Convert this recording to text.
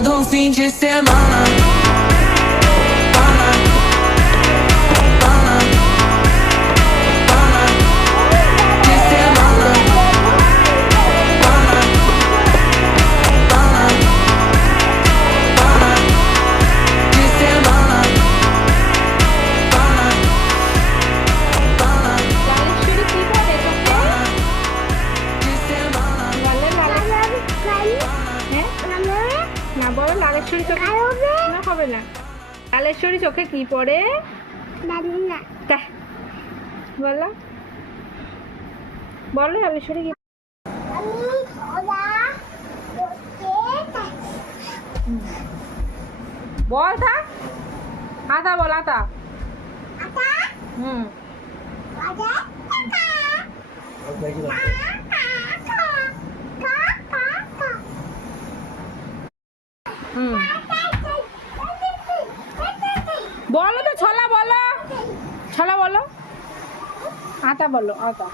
todo fim de semana. লালেশ্বরী চোখে না হবে না। লালেশ্বরী চোখে কি পড়ে? বলো বলো লালেশ্বরী কি বল তা আতা বল আতা হুম হুম বলো তো ছলা বলো, ছলা বলো, আতা বলো আতা।